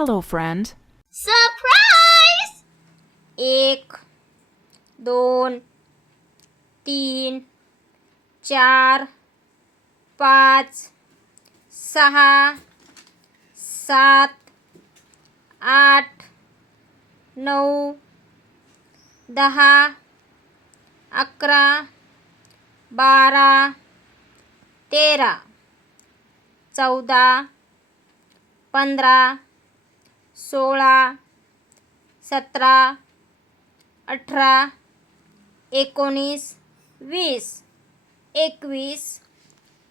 Hello, friend. Surprise एक दोन तीन चार पाच सहा सात आठ नऊ दहा अकरा बारा तेरा चौदा पंधरा सोळा सतरा अठरा एकोणीस वीस एकवीस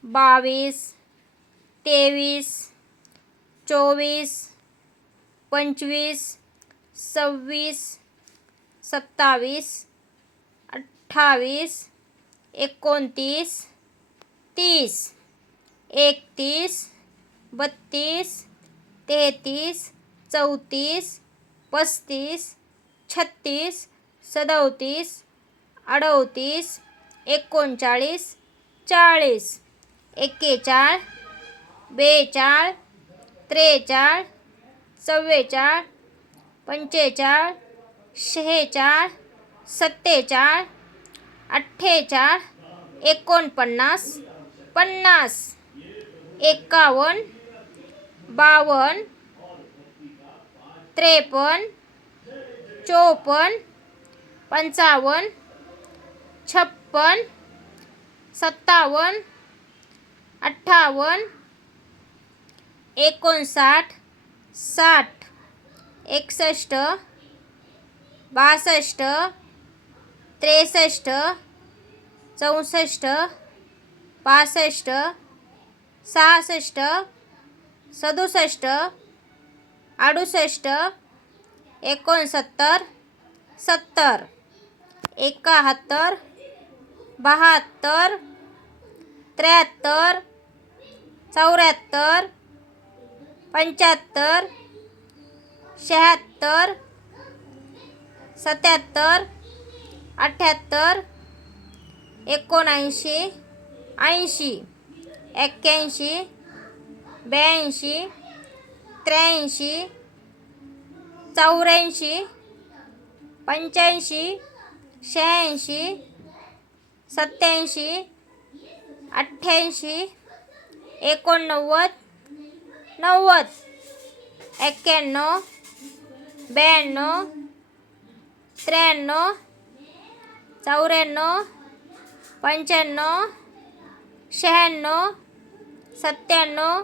बावीस तेवीस चोवीस पंचवीस सव्वीस सत्तावीस अठ्ठावीस एकोणतीस तीस एकतीस बत्तीस तेहतीस चौतीस पस्तीस छत्तीस सदोतीस अडोतीस एकोणचाळीस चाळीस. एक्केचाळ बेचाळ त्रेचाळ चव्वेचाळ पंचेचाळ शेहेचाळ सत्तेचाळ अठ्ठेचाळ एकोणपन्नास पन्नास. एकावन्न बावन्न त्रेपन्न चोपन्न पंचावन्न छप्पन सत्तावन्न अठ्ठावन्न एकोणसाठ साठ एकसष्ट बासष्ट त्रेसष्ट चौसष्ट पासष्ट सहासष्ट सदुसष्ट अडुसष्ट एकोणसत्तर सत्तर. एकाहत्तर बहात्तर त्र्याहत्तर चौऱ्याहत्तर पंच्याहत्तर शहात्तर सत्याहत्तर अठ्ठ्याहत्तर एकोणऐंशी ऐंशी एक्क्याऐंशी ब्याऐंशी त्र्याऐंशी चौऱ्याऐंशी पंच्याऐंशी शहाऐंशी सत्याऐंशी अठ्ठ्याऐंशी एकोणनव्वद नव्वद एक्क्याण्णव ब्याण्णव त्र्याण्णव चौऱ्याण्णव पंच्याण्णव शहाण्णव सत्त्याण्णव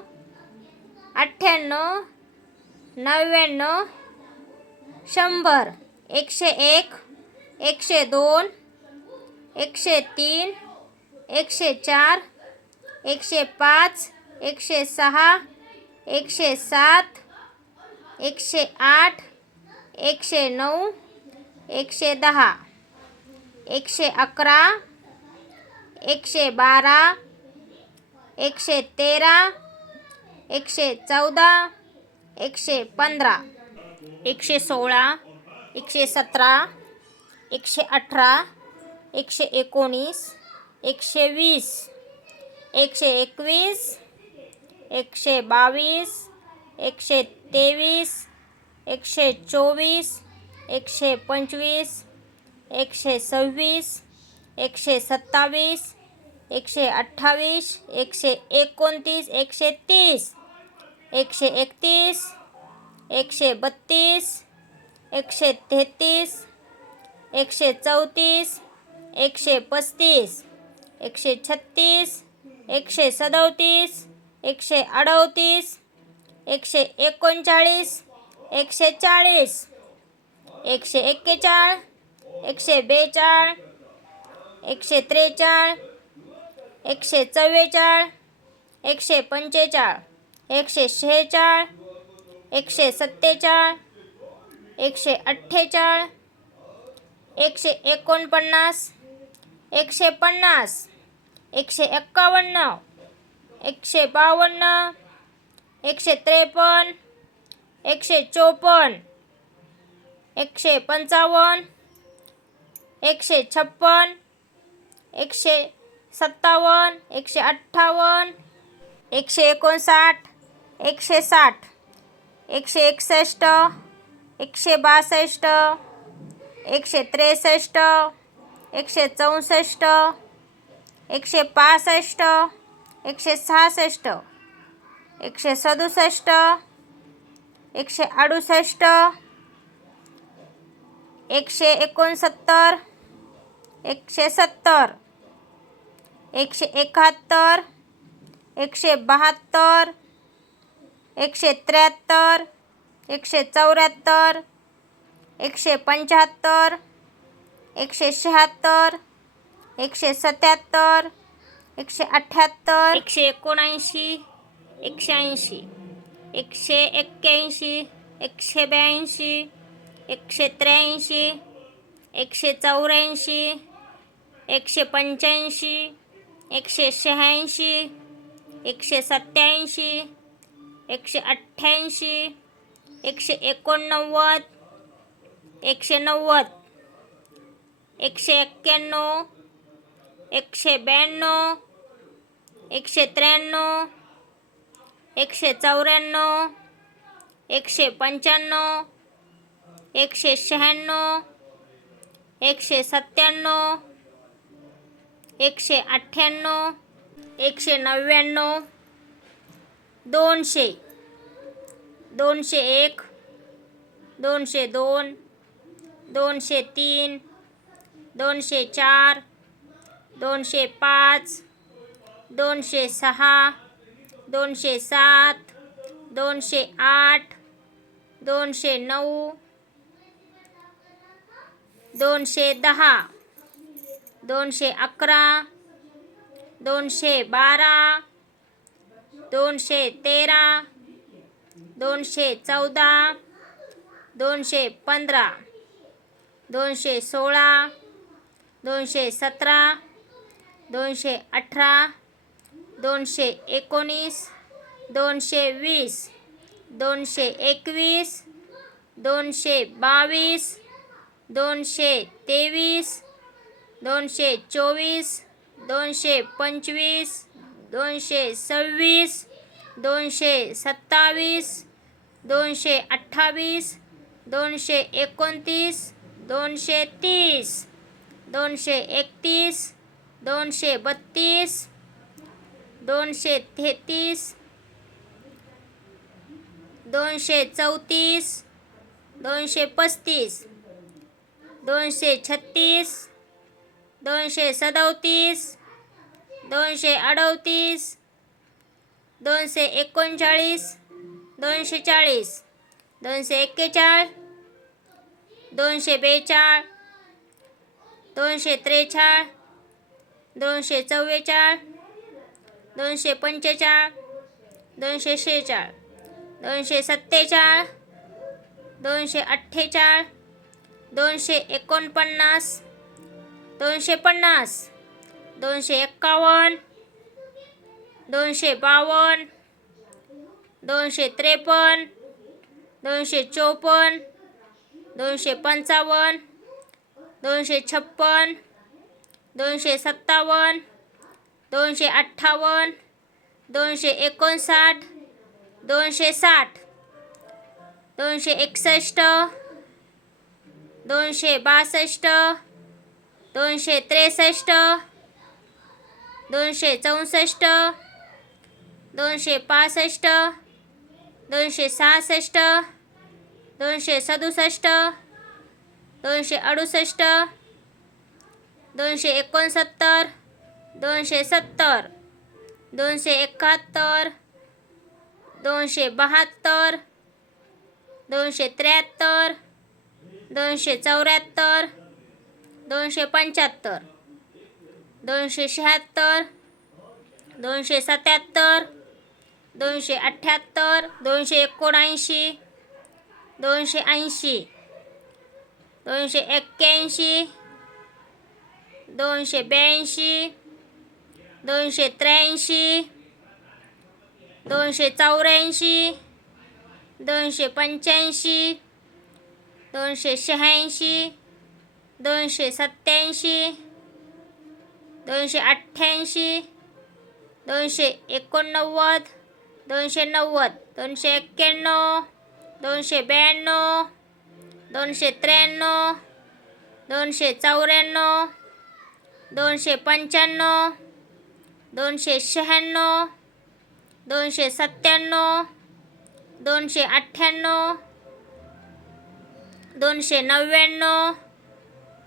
अठ्ठ्याण्णव नव्याण्णव शंभर एकशे एक एकशे दोन एकशे तीन एकशे चार एकशे पाच एकशे सहा एकशे सात एकशे आठ एकशे नऊ एकशे दहा एकशे अकरा एकशे बारा एकशे तेरा एकशे चौदा एकशे पंधरा एकशे सोळा एकशे सतरा एकशे अठरा एकशे एकोणीस एकशे वीस एकशे एकवीस एकशे बावीस एकशे तेवीस एकशे चोवीस एकशे पंचवीस एकशे सव्वीस एकशे सत्तावीस एकशे अठ्ठावीस एकशे एकोणतीस एकशे तीस. एकशे एकतीस एकशे बत्तीस एकशे तेहतीस एकशे चौतीस एकशे पस्तीस एकशे छत्तीस एकशे सदोतीस एकशे अडतीस एकशे एकोणचाळीस एकशे चाळीस एकशे एक्केचाळ एकशे बेचाळ एकशे त्रेचाळ एकशे चव्वेचाळ एकशे पंचेचाळ. एकशे शेहेचाळ एकशे सत्तेचाळ एकशे अठ्ठेचाळ एकशे एकोणपन्नास एकशे पन्नास एकशे एक्कावन्न एकशे बावन्न एकशे त्रेपन्न एकशे चोपन्न एकशे पंचावन्न एकशे छप्पन एकशे सत्तावन्न एकशे अठ्ठावन्न एकशे एकोणसाठ एकशे साठ एकशे एकसष्ट एकशे बासष्ट एकशे त्रेसष्ट एकशे चौसष्ट एकशे पासष्ट एकशे सहासष्ट एकशे सदुसष्ट एकशे अडुसष्ट एकशे एकोणसत्तर एकशे सत्तर एकशे एकाहत्तर एकशे बहात्तर एकशे त्र्याहत्तर एकशे चौऱ्याहत्तर एकशे पंच्याहत्तर एकशे शहात्तर एकशे सत्याहत्तर एकशे अठ्ठ्याहत्तर एकशे एकोणऐंशी एकशे ऐंशी एकशे एक्क्याऐंशी एकशे ब्याऐंशी एकशे त्र्याऐंशी एकशे चौऱ्याऐंशी एकशे पंच्याऐंशी एकशे शहाऐंशी एकशे सत्त्याऐंशी एकशे अठ्ठ्याऐंशी एकशे एकोणनव्वद एकशे नव्वद एकशे एक्क्याण्णव एकशे ब्याण्णव एकशे त्र्याण्णव एकशे चौऱ्याण्णव एकशे पंच्याण्णव एकशे शहाण्णव एकशे सत्त्याण्णव एकशे अठ्ठ्याण्णव एकशे नव्याण्णव दोनशे दोनशे एक दोनशे दोन दोनशे तीन दोनशे चार दोनशे पाच दोनशे सहा दोनशे सात दोनशे आठ दोनशे नऊ दोनशे दहा दोनशे अकरा दोनशे बारा दोनशे तेरा दोनशे चौदा दोनशे पंधरा दोनशे सोळा दोनशे सतरा दोनशे अठरा दोनशे एकोणीस दोनशे वीस दोनशे एकवीस दोनशे बावीस दोनशे तेवीस दोनशे चोवीस दोनशे पंचवीस दोनशे सव्वीस दोनशे सत्तावीस दोनशे अठ्ठावीस दोनशे एकोणतीस दोनशे तीस दोनशे एकतीस दोनशे बत्तीस दोनशे तेहतीस दोनशे चौतीस दोनशे पस्तीस दोनशे छत्तीस दोनशे सदोतीस दोनशे अडतीस दोनशे एकोणचाळीस दोनशे चाळीस दोनशे एक्केचाळ दोनशे बेचाळ दोनशे त्रेचाळ दोनशे चव्वेचाळ दोनशे पंचेचाळ दोनशे शेचाळ दोनशे सत्तेचाळ दोनशे अठ्ठेचाळ दोनशे एकोणपन्नास दोनशे पन्नास. दोनशे एक्कावन्न दोनशे बावन्न दोनशे त्रेपन्न दोनशे चोपन्न दोनशे पंचावन्न दोनशे छप्पन्न दोनशे सत्तावन्न दोनशे अठ्ठावन्न दोनशे एकोणसाठ दोनशे साठ दोनशे एकसष्ट दोनशे बासष्ट दोनशे त्रेसष्ट दोनशे चौसष्ट दोनशे पासष्ट दोनशे सहासष्ट दोनशे सदुसष्ट दोनशे अडुसष्ट दोनशे एकोणसत्तर दोनशे सत्तर दोनशे एकाहत्तर दोनशे बहात्तर दोनशे त्र्याहत्तर दोनशे चौऱ्याहत्तर दोनशे पंच्याहत्तर. दोनशे शहात्तर दोनशे सत्याहत्तर दोनशे अठ्ठ्याहत्तर दोनशे एकोणऐंशी दोनशे ऐंशी दोनशे एक्क्याऐंशी दोनशे ब्याऐंशी दोनशे त्र्याऐंशी दोनशे चौऱ्याऐंशी दोनशे पंच्याऐंशी दोनशे शहाऐंशी दोनशे सत्त्याऐंशी दोनशे अठ्ठ्याऐंशी दोनशे एकोणनव्वद दोनशे नव्वद दोनशे एक्क्याण्णव दोनशे ब्याण्णव दोनशे त्र्याण्णव दोनशे चौऱ्याण्णव दोनशे पंच्याण्णव दोनशे शहाण्णव दोनशे सत्त्याण्णव दोनशे अठ्ठ्याण्णव दोनशे नव्याण्णव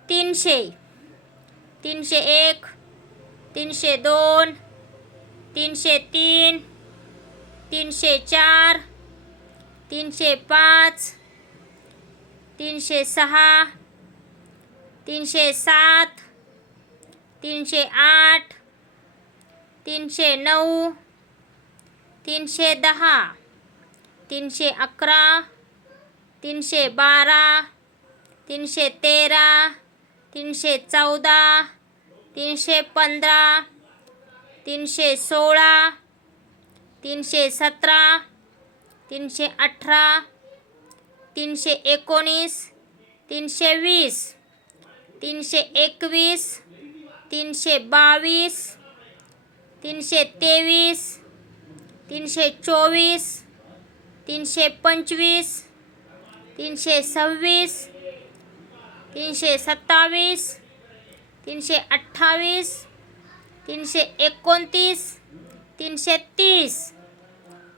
तीनशे तीनशे एक तीनशे दोन तीनशे तीन तीनशे चार तीनशे पाच तीनशे सहा तीनशे सात तीनशे आठ तीनशे नऊ तीनशे दहा तीनशे अकरा तीनशे बारा तीनशे तेरा तीनशे चौदा तीनशे पंधरा तीनशे सोळा तीनशे सतरा तीनशे अठरा तीनशे एकोणीस तीनशे वीस तीनशे एकवीस तीनशे बावीस तीनशे तेवीस तीनशे चोवीस तीनशे पंचवीस तीनशे सव्वीस तीनशे सत्तावीस तीनशे अठ्ठावीस तीनशे एकोणतीस तीनशे तीस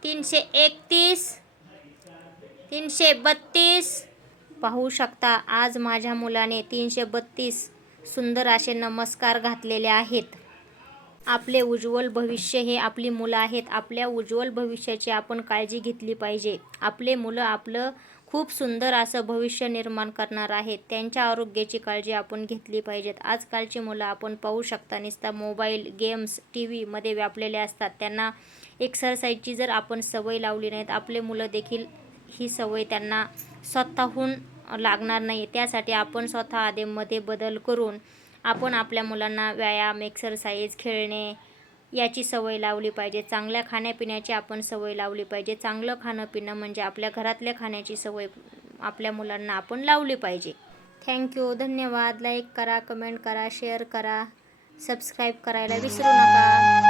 तीनशे एकतीस तीनशे बत्तीस. पाहू शकता आज माझ्या मुलाने तीनशे बत्तीस सुंदर असे नमस्कार घातलेले आहेत. आपले उज्ज्वल भविष्य हे आपली मुलं आहेत. आपल्या उज्ज्वल भविष्याची आपण काळजी घेतली पाहिजे. आपले मुलं आपलं खूप सुंदर असं भविष्य निर्माण करणार आहेत. त्यांच्या आरोग्याची काळजी आपण घेतली पाहिजेत. आजकालची मुलं आपण पाहू शकता नुसता मोबाईल गेम्स टी व्हीमध्ये व्यापलेले असतात. त्यांना एक्सरसाइजची जर आपण सवय लावली नाहीत आपले मुलं देखील ही सवय त्यांना स्वतःहून लागणार नाही. त्यासाठी आपण स्वतः आधेमध्ये बदल करून आपण आपल्या मुलांना व्यायाम एक्सरसाइज खेळणे याची सवय लावली पाहिजे. चांगल्या खाण्यापिण्याची आपण सवय लावली पाहिजे. चांगलं खाणं पिणं म्हणजे आपल्या घरातल्या खाण्याची सवय आपल्या मुलांना आपण लावली पाहिजे. थँक्यू धन्यवाद. लाईक करा कमेंट करा शेअर करा. सबस्क्राईब करायला विसरू नका.